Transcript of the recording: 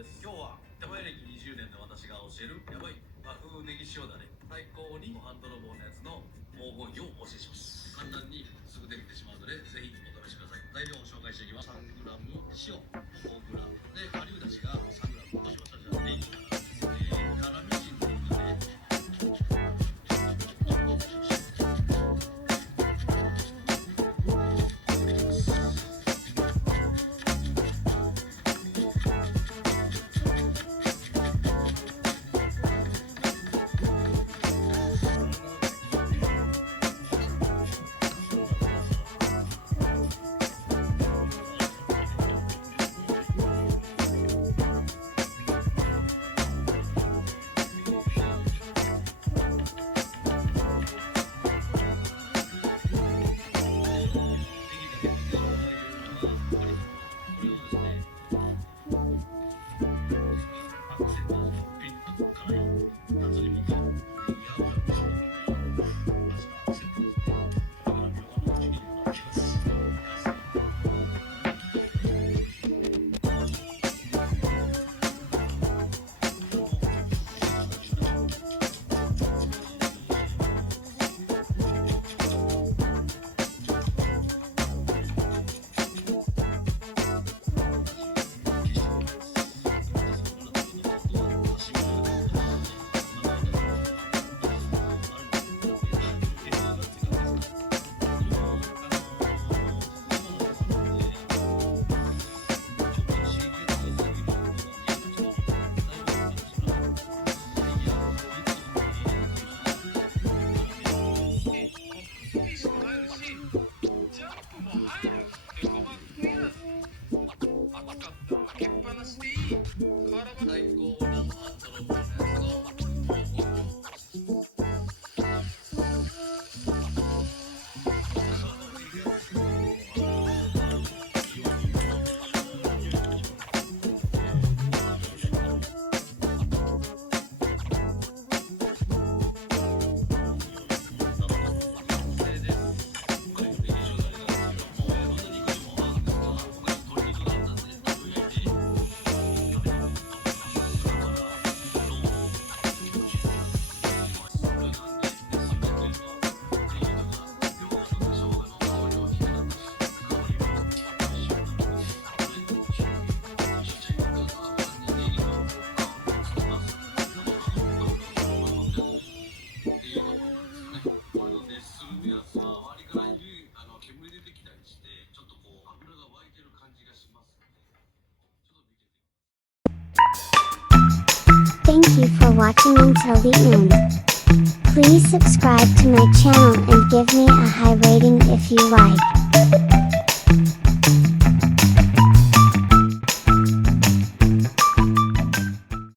です。今日は手前歴20年の私が教えるやばい和風ネギ塩だれ、最高にご飯泥棒のやつの黄金比をお教えします。簡単にすぐできてしまうので、ぜひお試しください。材料を紹介していきます。3g 塩 5g で、顆粒だしが 3g。もし私はネギが辛みじんでいくね。Thank you for watching until the end. Please subscribe to my channel and give me a high rating if you like.